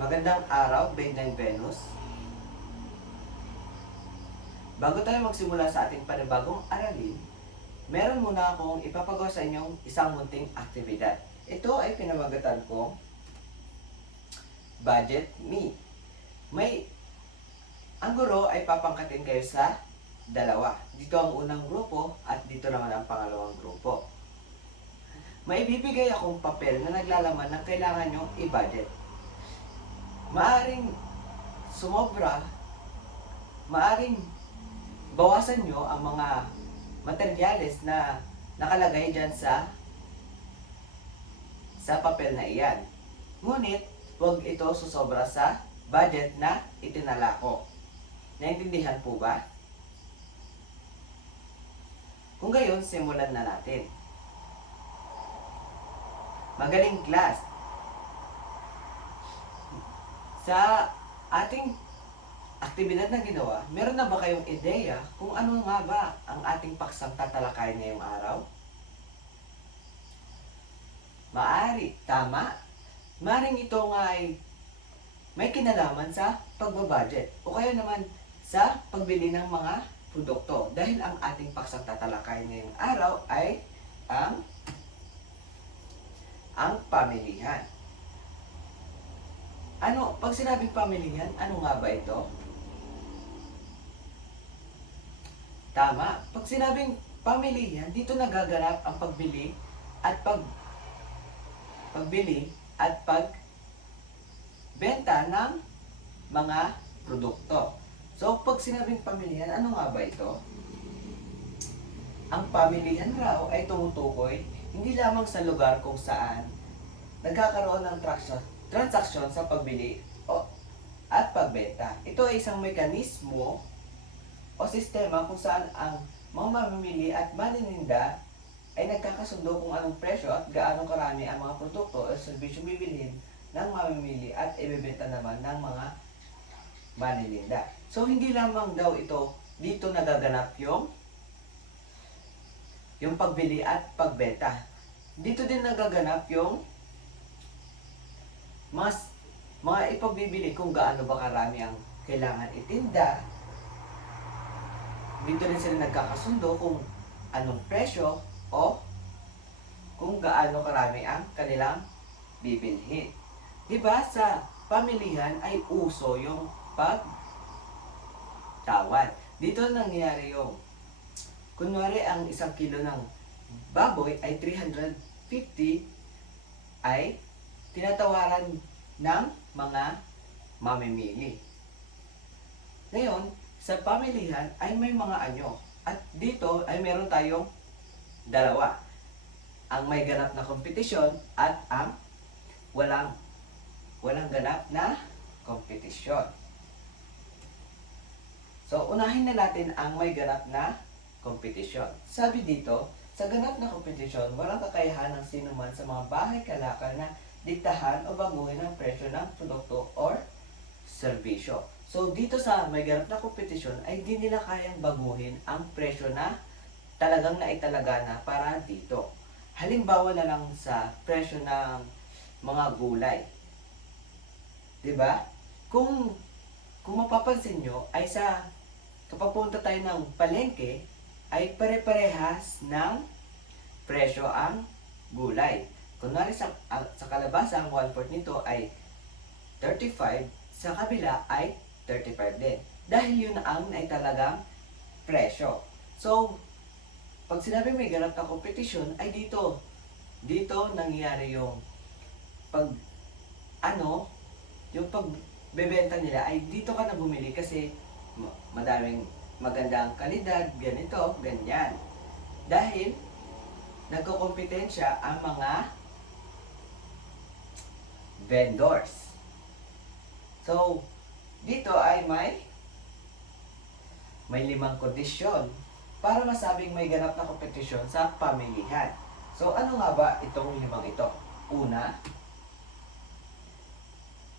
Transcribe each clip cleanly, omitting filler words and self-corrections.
Magandang araw, Benign Venus. Bago tayo magsimula sa ating panibagong aralin, meron muna akong ipapagawa sa inyong isang munting aktibidad. Ito ay pinamagatan kong Budget Me. Ang guro ay papangkatin kayo sa dalawa. Dito ang unang grupo at dito naman ang pangalawang grupo. May bibigay akong papel na naglalaman ng kailangan nyo i-budget. Maaring sumobra, maaring bawasan nyo ang mga materyales na nakalagay dyan sa papel na iyan. Ngunit, huwag ito susobra sa budget na itinala ko. Naintindihan po ba? Kung gayon, simulan na natin. Magaling class! Sa ating aktibidad na ginawa, meron na ba kayong ideya kung ano nga ba ang ating paksang tatalakayin ngayong araw? Maari, tama. Maring ito nga ay may kinalaman sa pagbabudget o kaya naman sa pagbili ng mga produkto. Dahil ang ating paksang tatalakayin ngayong araw ay ang pamilihan. Pag sinabing pamilihan, ano nga ba ito? Tama. Pag sinabing pamilihan, dito nagaganap ang pagbili at pagbenta ng mga produkto. So, pag sinabing pamilihan, ano nga ba ito? Ang pamilihan raw ay tumutukoy hindi lamang sa lugar kung saan nagkakaroon ng transaksyon sa pagbili at pagbenta. Ito ay isang mekanismo o sistema kung saan ang mga mamimili at manininda ay nagkakasundo kung anong presyo at gaano karami ang mga produkto o serbisyong bibilhin ng mamimili at ibebenta naman ng mga manininda. So, hindi lamang daw ito dito nagaganap yung pagbili at pagbenta. Dito din nagaganap yung mga ipagbibili kung gaano ba karami ang kailangan itinda. Dito rin sila nagkakasundo kung anong presyo o kung gaano karami ang kanilang bibilhin. Diba sa pamilihan ay uso yung pagtawad. Dito nangyayari yung kunwari ang 1 kilo ng baboy ay 350 ay tinatawaran ng mga mamimili. Ngayon, sa pamilihan ay may mga anyo. At dito ay meron tayong dalawa. Ang may ganap na kompetisyon at ang walang ganap na kompetisyon. So, unahin na natin ang may ganap na kompetisyon. Sabi dito, sa ganap na kompetisyon, walang kakayahan ng sino man sa mga bahay kalakal na diktahan o baguhin ang presyo ng produkto or serbisyo. So, dito sa may ganap na kompetisyon ay di nila kayang baguhin ang presyo na talagang naitalaga na para dito. Halimbawa na lang sa presyo ng mga gulay. Diba? Kung mapapansin nyo, ay kapag punta tayo ng palengke, ay pare-parehas ng presyo ang gulay. Kunwari sa kalabasa, ang 1/4 nito ay 35, sa kabila ay 35 din. Dahil yun ang naitalagang presyo. So, pag sinabi may ganap na kompetisyon, ay dito nangyayari yung yung pagbebenta nila ay dito ka na bumili kasi madaming magandang kalidad, ganito, ganyan. Dahil nagkokompetensya ang mga vendors. So, dito ay may 5 kondisyon para masabing may ganap na kompetisyon sa pamilihan. So, ano nga ba itong 5 ito? Una,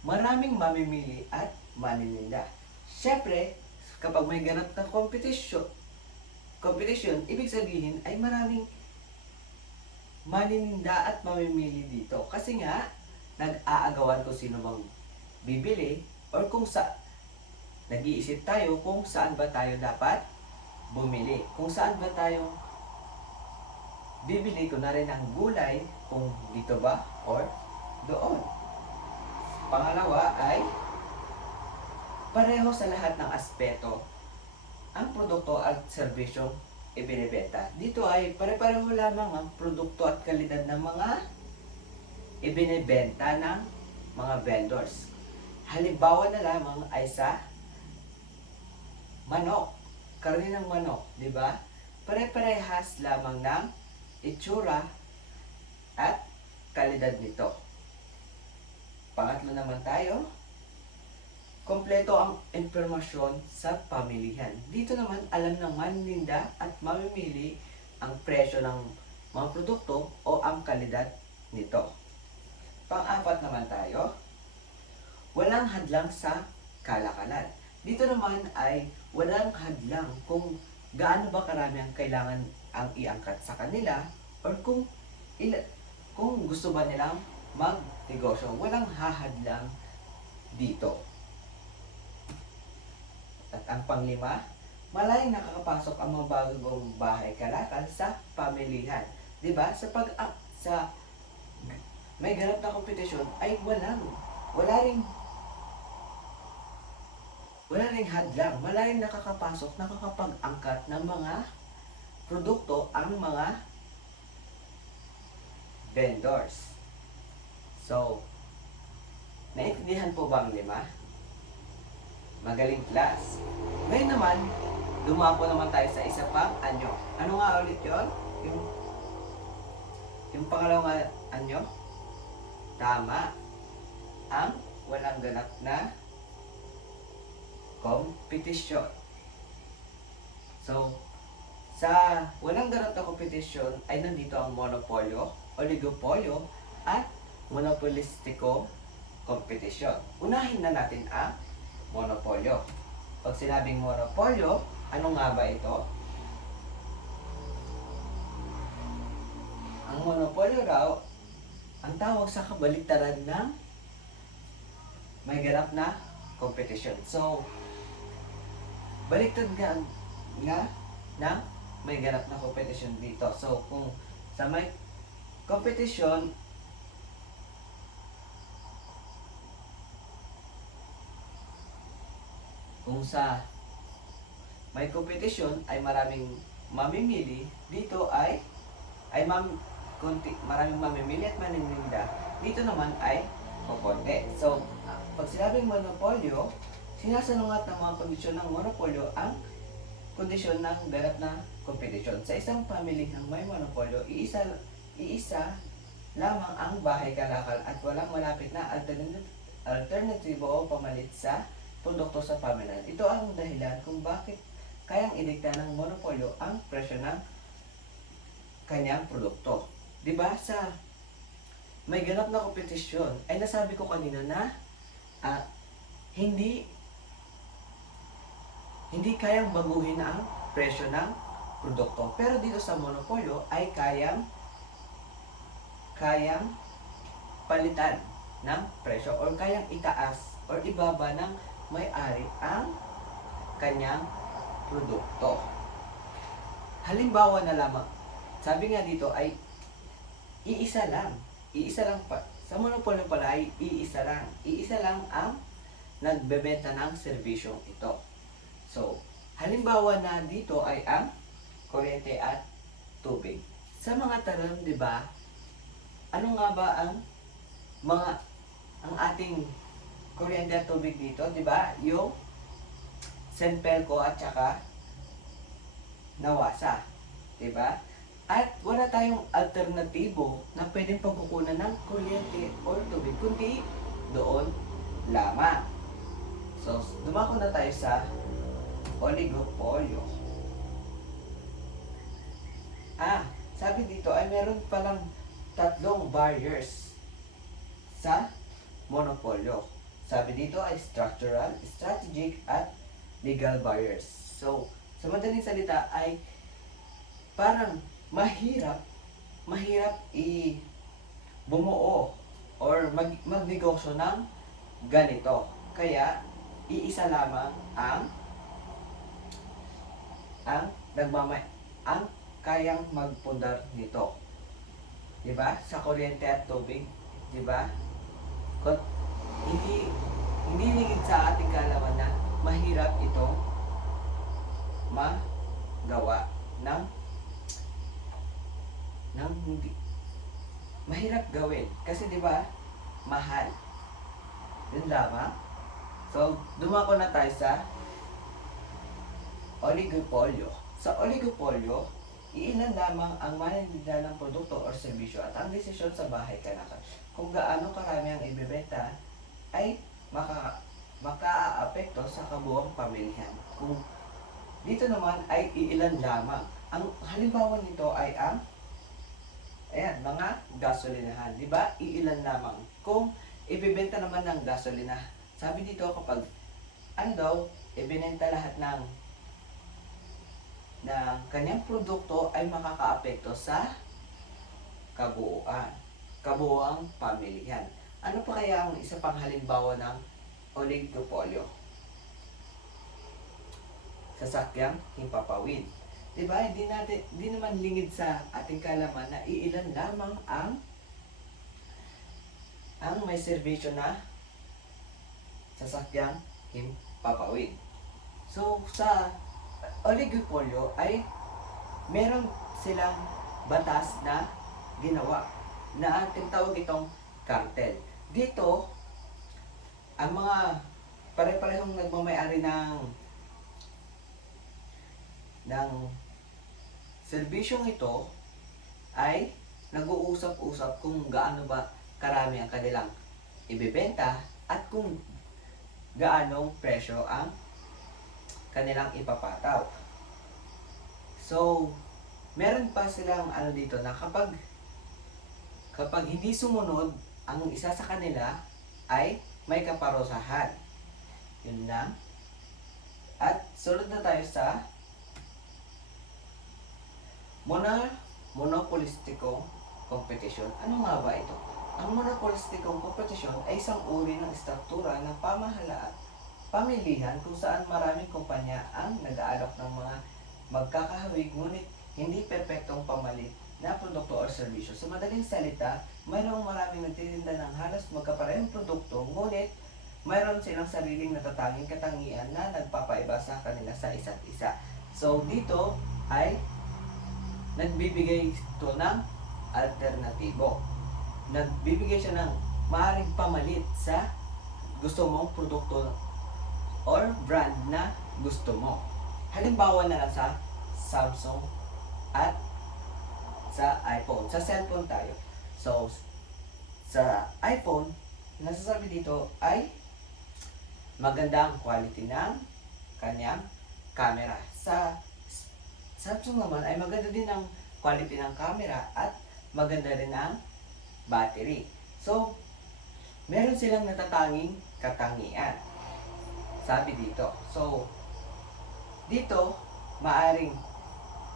maraming mamimili at manininda. Siyempre, kapag may ganap na competition, ibig sabihin ay maraming manininda at mamimili dito. Kasi nga, nag-aagawan kung sino bang bibili or kung nag-iisip tayo kung saan ba tayo dapat bumili. Kung saan ba tayo bibili ko na rin ng gulay, kung dito ba or doon. Pangalawa ay pareho sa lahat ng aspeto ang produkto at serbisyong ibinibenta. Dito ay pare-pareho lamang ang produkto at kalidad ng mga ibinibenta ng mga vendors. Halimbawa na lamang ay sa manok, karne ng manok, di ba? Pare-parehas lamang ng itsura at kalidad nito. Pangatlo naman tayo, kompleto ang impormasyon sa pamilihan. Dito naman alam ng maninda at mamimili ang presyo ng mga produkto o ang kalidad nito. Pang-apat naman tayo, walang hadlang sa kalakalan. Dito naman ay walang hadlang kung gaano ba karami ang kailangan ang iangkat sa kanila or kung gusto ba nilang magnegosyo. Walang hahadlang dito. At ang panglima, malayang nakakapasok ang mga bagong bahay kalakal sa pamilihan. Diba? Sa may ganap na kompetisyon ay wala ring hadlang. Malayang nakakapasok, nakakapag-angkat ng mga produkto ang mga vendors. So, naintindihan po ba ang lima? Magaling class. Ngayon naman, dumako naman tayo sa isa pang anyo. Ano nga ulit yun? Yung pangalawang anyo? Tama. Ang walang ganap na kompetisyon. So, sa walang ganap na kompetisyon ay nandito ang monopolyo, oligopolyo, at monopolistiko kompetisyon. Unahin na natin ang monopolyo. Pag sinabing monopolyo, ano nga ba ito? Ang monopolyo raw, ang tawag sa kabaliktaran ng may ganap na kompetisyon. So, baliktad nga na may ganap na kompetisyon dito. So, kung sa may kompetisyon, kung sa may kompetisyon ay maraming mamimili, dito ay maraming mamimili at manininda, dito naman ay kukonti. So, pag sinabing monopolyo, sinasalungat ng mga kondisyon ng monopolyo ang kondisyon ng ganap na kompetisyon. Sa isang pamilihang may monopolyo, iisa lamang ang bahay kalakal at walang malapit na alternatibo o pamalit sa produkto sa pamilya. Ito ang dahilan kung bakit kayang idikta ng monopolyo ang presyo ng kanyang produkto. Diba sa may ganap na kompetisyon, ay nasabi ko kanina na hindi kayang baguhin ang presyo ng produkto. Pero dito sa monopolyo ay kayang palitan ng presyo or kayang itaas or ibaba ng may-ari ang kanyang produkto. Halimbawa na lamang, sabi nga dito ay iisa lang pa. Sa monopolyo pala ay iisa lang ang nagbebenta ng serbisyong ito. So, halimbawa na dito ay ang kuryente at tubig. Sa mga talam, di ba? Ano nga ba ang ating kuryente at tubig dito, di ba? Yung Senpelco at saka Nawasa, di ba? At wala tayong alternatibo na pwedeng pagkukunan ng kuryente o tubig, kundi doon lamang. So, dumako na tayo sa oligopolyo. Sabi dito ay meron palang tatlong barriers sa monopolyo. Sabi dito ay structural, strategic, at legal barriers. So, sa madaling salita ay parang mahirap bumuo or magnegosyo ng ganito. Kaya, iisa lamang ang nagmamay ang kayang magpundar nito. 'Di ba? Sa kuryente at tubig, 'di ba? Kung hindi lingid sa ating kaalaman na mahirap itong magawa ng hindi mahirap gawin kasi 'di ba? Mahal. Yun lamang. So, dumako na tayo sa oligopolyo. Sa oligopolyo, iilan lamang ang maninda ng produkto o serbisyo at ang desisyon sa bahay kalakal kung gaano karami ang ibebenta ay makaaapekto sa kabuuang pamilya. Kung dito naman ay iilan lamang. Ang halimbawa nito ay mga gasolinahan. Di ba? Iilan lamang. Kung ibebenta naman ng gasolina, sabi dito kapag ibinenta lahat ng kanyang produkto ay makakaapekto sa kabuuang pamilya. Ano pa kaya ang isa pang halimbawa ng oligopolyo? Sasakyang himpapawid. Diba? Hindi naman lingid sa ating kalaman na iilan lamang ang may serbisyo na sasakyang himpapawid. So, sa oligopolyo ay meron silang batas na ginawa na tinatawag itong cartel. Dito, ang mga pare-parehong nagmamay-ari ng serbisyong ito ay nag-uusap-usap kung gaano ba karami ang kanilang ibebenta at kung gaanong presyo ang kanilang ipapataw. So, meron pa silang dito na kapag hindi sumunod ang isa sa kanila ay may kaparusahan. Yun lang. At sunod na tayo sa monopolistikong competition. Ano nga ba ito? Ang monopolistikong competition ay isang uri ng estruktura ng pamilihan kung saan maraming kumpanya ang nag-aalok ng mga magkakahawig ngunit hindi perpektong pamalit na produkto o serbisyo. Sa madaling salita, mayroong maraming nagtitinda ng halos magkaparehong produkto ngunit mayroon silang sariling natatanging katangian na nagpapaiba sa kanila sa isa't isa. So dito ay nagbibigay ito ng alternatibo. Nagbibigay siya ng maaaring pamalit sa gusto mong produkto or brand na gusto mo. Halimbawa na lang sa Samsung at sa iPhone. Sa cellphone tayo. So, sa iPhone, nasasabi dito ay maganda ang quality ng kanyang camera. Sa Samsung naman ay maganda din ang quality ng camera at maganda rin ang battery. So, meron silang natatanging katangian. Sabi dito. So, dito, maaring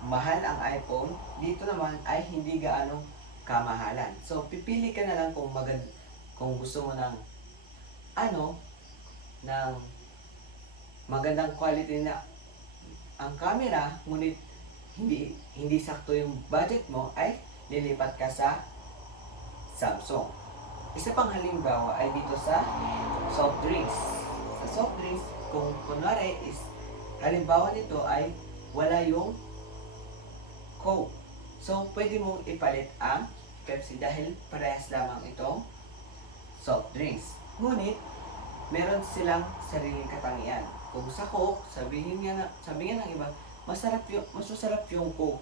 mahal ang iPhone. Dito naman ay hindi gaano kamahalan. So, pipili ka na lang kung gusto mo ng magandang quality na ang camera, ngunit hindi sakto yung budget mo, ay lilipat ka sa Samsung. Isa pang halimbawa ay dito sa soft drinks. Sa soft drinks, kung kunwari is halimbawa nito ay wala yung Coke. So, pwede mong ipalit ang Pepsi dahil parehas lamang itong soft drinks. Ngunit, meron silang sariling katangian. Kung sa Coke, sabihin nga ng iba, mas masarap yung Coke.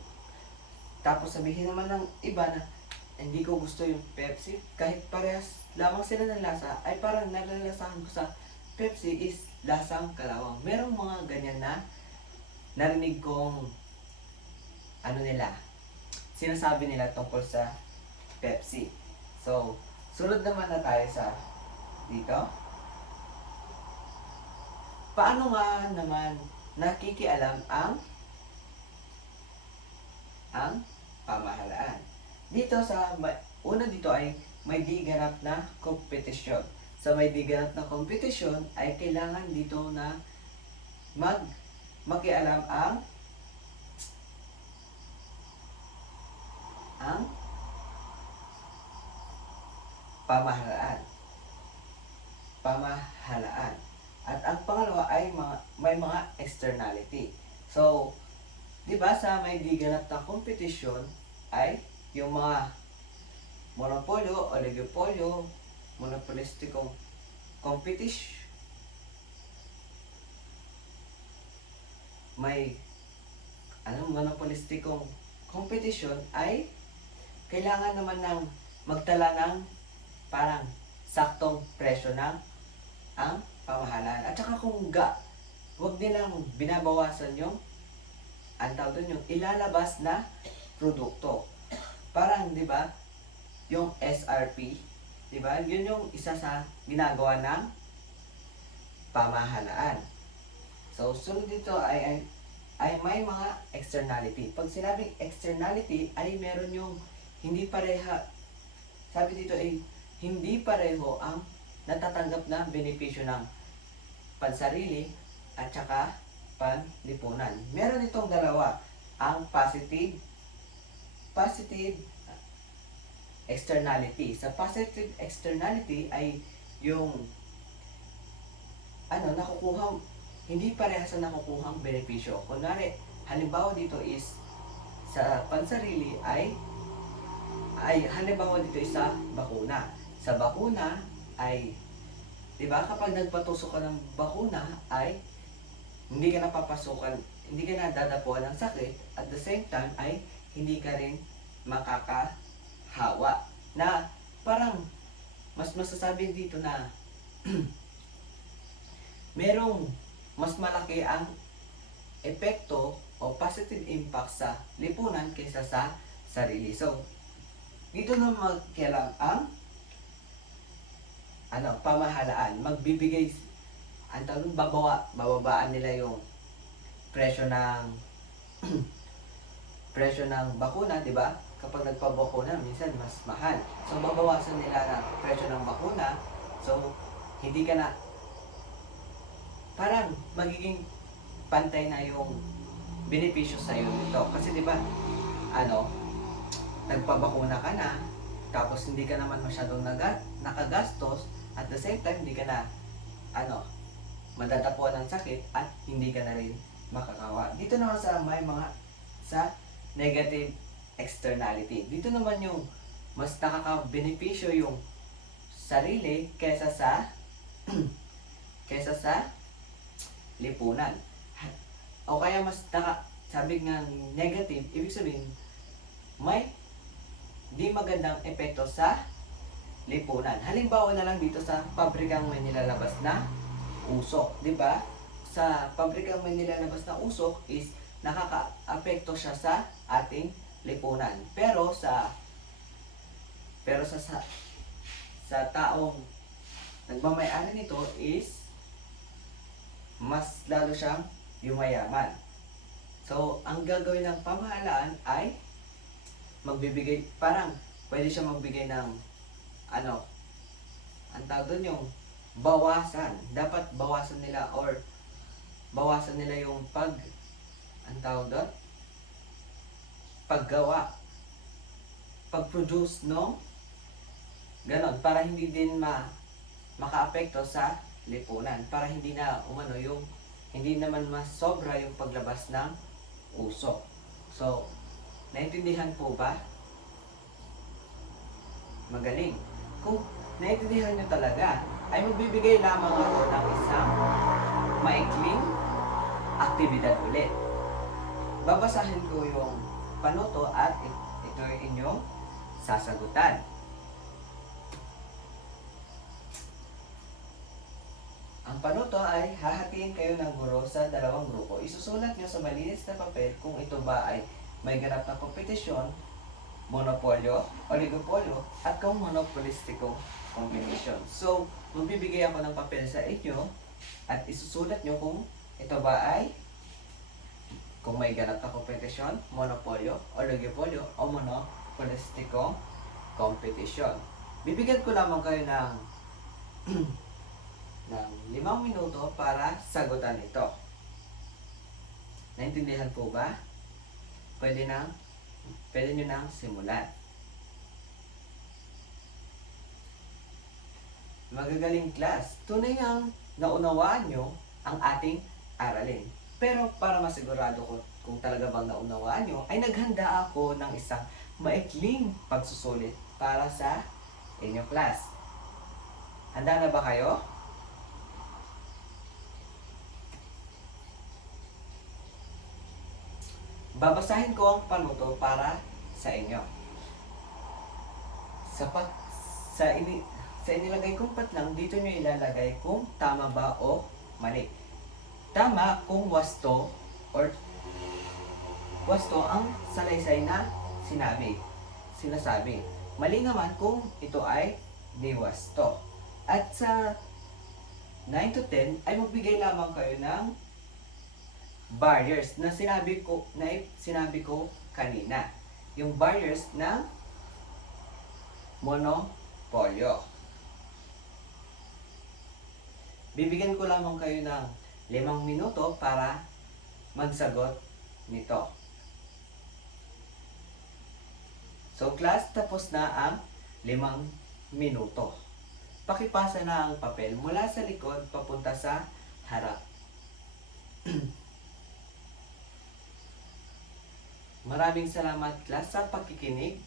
Tapos sabihin naman ng iba na hindi ko gusto yung Pepsi, kahit parehas lamang sila ng lasa, ay parang nalalasahan ko sa Pepsi is lasang kalawang. Merong mga ganyan na narinig kong sinasabi nila tungkol sa Pepsi. So, sunod naman na tayo sa dito. Paano nga naman nakikialam ang pamahalaan? Dito dito ay may di ganap na kompetisyon. sa may di ganap na kompetisyon ay kailangan dito na makialam ang pamahalaan. At ang pangalawa ay may mga externality. So, di ba sa may di ganap na kompetisyon ay yung mga monopolyo, oligopolyo, monopolistikong competition, monopolistikong competition ay kailangan naman ng magtala ng parang saktong presyo ng ang pamahalaan. At saka wag nilang binabawasan yung yung ilalabas na produkto. Parang, di ba, yung SRP, di ba? Yun yung isa sa ginagawa ng pamahalaan. So, sunod dito ay may mga externality. Pag sinabing externality ay meron yung hindi pareha. Sabi dito ay hindi pareho ang natatanggap na benepisyo ng pansarili at saka panlipunan. Meron itong dalawa, ang positive externality. Sa positive externality ay yung hindi parehas sa nakukuhang benepisyo. Kunwari, halimbawa dito is sa pansarili ay halimbawa dito is sa bakuna. Sa bakuna ay, di ba, kapag nagpatusok ka ng bakuna ay hindi ka na dadapuan ng sakit, at the same time ay hindi ka rin makakahawa. Na parang mas masasabi dito na merong mas malaki ang epekto o positive impact sa lipunan kaysa sa sarili. So, dito na magkialam ang pamahalaan. Magbibigay, bababaan nila yung presyo ng bakuna, di ba? Kapag nagpabakuna, minsan mas mahal. So, babawasan nila ng presyo ng bakuna. So, hindi ka na, parang magiging pantay na yung benepisyo sa iyo nito. Kasi, di ba, nagpabakuna ka na, tapos hindi ka naman masyadong nakagastos, at the same time, hindi ka na, madadapuan ng sakit, at hindi ka na rin makakawa. Dito naman sa negative externality. Dito naman yung mas nakaka-benepisyo yung sarili kaysa sa lipunan. O kaya sabi nga negative, ibig sabihin may di magandang epekto sa lipunan. Halimbawa na lang dito sa pabrikang may nilalabas na usok, di ba? Sa pabrikang may nilalabas na usok is nakaka-apekto siya sa ating lipunan. Pero sa taong nagmamay-ari nito is mas lalo siyang yumayaman. So, ang gagawin ng pamahalaan ay magbibigay, parang pwede siya magbigay ng ang tawag doon yung bawasan. Dapat bawasan nila yung paggawa, pag-produce ganon, para hindi din makaapekto sa lipunan, para hindi naman mas sobra yung paglabas ng usok. So, naintindihan po ba? Magaling. Kung naintindihan nyo talaga, ay magbibigay lamang ako ng isang maikling aktibidad ulit. Babasahin ko yung panuto at ito yung inyong sasagutan. Ang panuto ay hahatiin kayo ng guro sa dalawang grupo. Isusulat nyo sa malinis na papel kung ito ba ay may ganap na kompetisyon, monopolyo, oligopolyo, at kung monopolistikong competition. So, magbibigay ako ng papel sa inyo at isusulat nyo kung ito ba ay kung may ganap na kompetisyon, monopolyo, oligopolyo, o monopolistikong competition. Bibigyan ko lamang kayo ng ng 5 minuto para sagutan ito. Naintindihan po ba? Pwede nyo nang simulan. Magagaling class. Tunay ngang naunawaan nyo ang ating aralin. Pero para masigurado ko kung talaga bang naunawaan nyo, ay naghanda ako ng isang maikling pagsusulit para sa inyo class. Handa na ba kayo? Babasahin ko ang panuto para sa inyo. Sa inilagay kong patlang, dito nyo ilalagay kung tama ba o mali. Tama kung wasto ang salaysay na sinasabi. Mali naman kung ito ay di wasto. At sa 9 to 10 ay magbigay lamang kayo ng barriers na sinabi ko kanina. Yung barriers ng monopolyo. Bibigyan ko lamang kayo ng 5 minuto para magsagot nito. So class, tapos na ang 5 minuto. Pakipasa na ang papel mula sa likod papunta sa harap. Maraming salamat class sa pakikinig.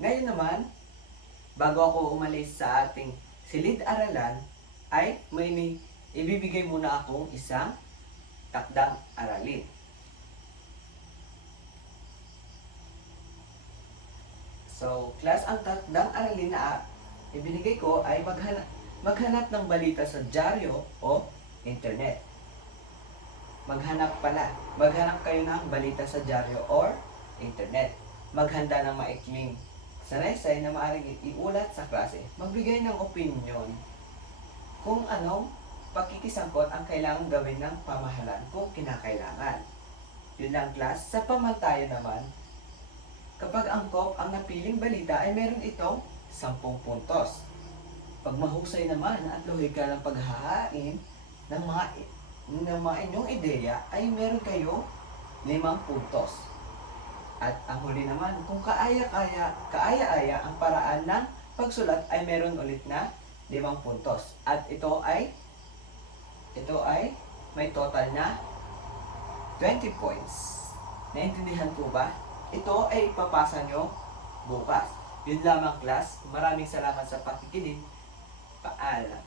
Ngayon naman, bago ako umalis sa ating silid-aralan, ay may ibibigay muna akong isang takdang aralin. So, class, ang takdang aralin na ibinigay ko ay maghanap ng balita sa dyaryo o internet. Maghanap kayo ng balita sa dyaryo or internet. Maghanda ng maikling sanaysay na maaaring iulat sa klase. Magbigay ng opinyon kung anong pakikisangkot ang kailangan gawin ng pamahalaan kung kinakailangan. Yun lang class. Sa pamantayan naman, kapag angkop ang napiling balita ay meron itong 10 puntos. Pag mahusay naman at lohika ng paghahain ng mga inyong ideya ay meron kayo 5 puntos. At ang huli naman, kung kaaya-aya ang paraan ng pagsulat ay meron ulit na 5 puntos. At ito ay may total na 20 points. Naintindihan po ba? Ito ay ipapasa nyo bukas. Yun lamang class. Maraming salamat sa pakikinig. Paalam.